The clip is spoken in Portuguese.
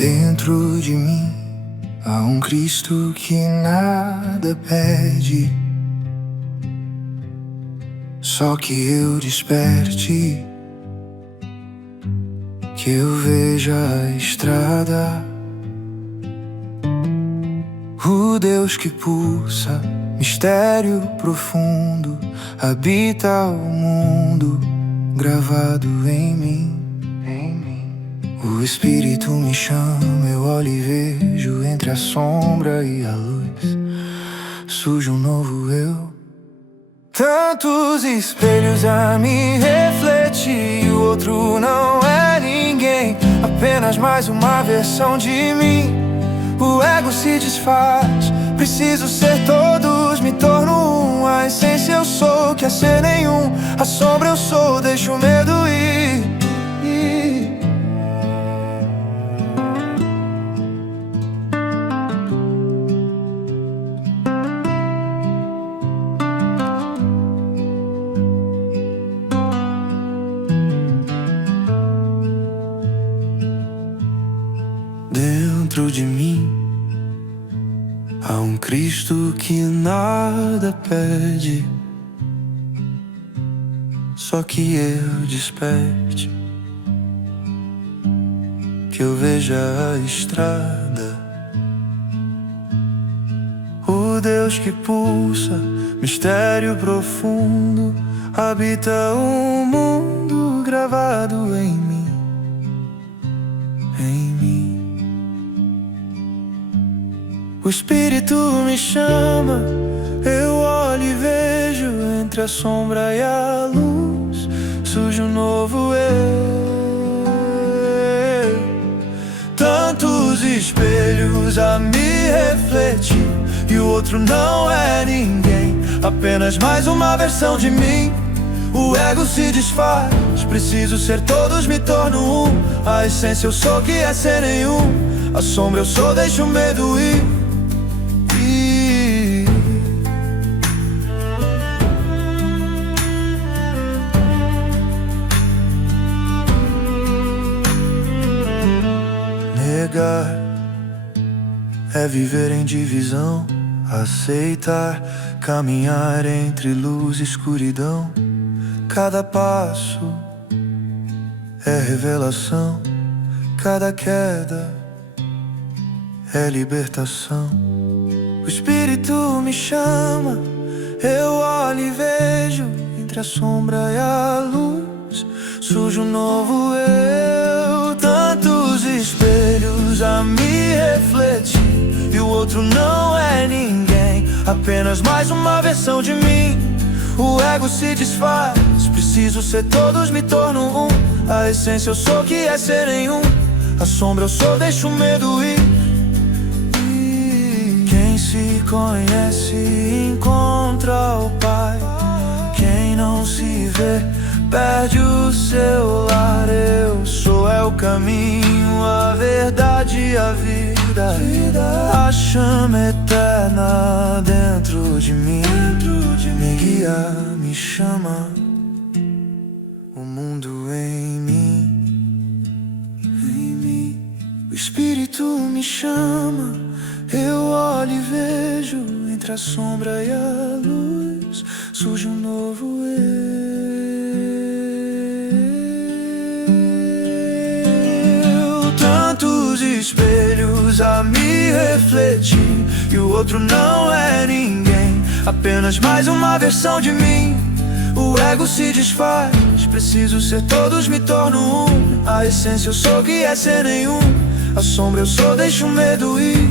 Dentro de mim há um Cristo que nada pede, só que eu desperte, que eu veja a estrada. O Deus que pulsa, mistério profundo, habita o mundo, gravado em mim. O Espírito me chama, eu olho e vejo entre a sombra e a luz, surge um novo eu. Tantos espelhos a me refletir, e o outro não é ninguém, apenas mais uma versão de mim. O ego se desfaz, preciso ser todos, me torno um. A essência eu sou, quer ser nenhum. A sombra eu sou, deixo o medo ir. Dentro de mim há um Cristo que nada pede, só que eu desperte, que eu veja a estrada. O Deus que pulsa, mistério profundo, habita um mundo gravado em mim. O Espírito me chama, eu olho e vejo entre a sombra e a luz, surge um novo eu. Tantos espelhos a me refletir, e o outro não é ninguém, apenas mais uma versão de mim. O ego se desfaz, preciso ser todos, me torno um. A essência eu sou, que é ser nenhum. A sombra eu sou, deixo o medo ir. Negar é viver em divisão, aceitar, caminhar entre luz e escuridão. Cada passo é revelação, cada queda é libertação. O Espírito me chama, eu olho e vejo entre a sombra e a luz, surge um novo eu. Tantos espelhos a me refletir, e o outro não é ninguém, apenas mais uma versão de mim. O ego se desfaz, preciso ser todos, me torno um. A essência eu sou, que é ser nenhum. A sombra eu sou, deixo o medo ir. Quem se conhece encontra o Pai, quem não se vê perde o seu lar. Eu sou é o caminho, a verdade e a vida. A chama eterna dentro de mim, me guia, me chama. O mundo em mim, o Espírito me chama, eu olho e vejo entre a sombra e a luz, surge um novo eu. Tantos espelhos a me refletir, e o outro não é ninguém, apenas mais uma versão de mim. O ego se desfaz, preciso ser todos, me torno um. A essência eu sou, que é ser nenhum. A sombra eu sou, deixo o medo ir.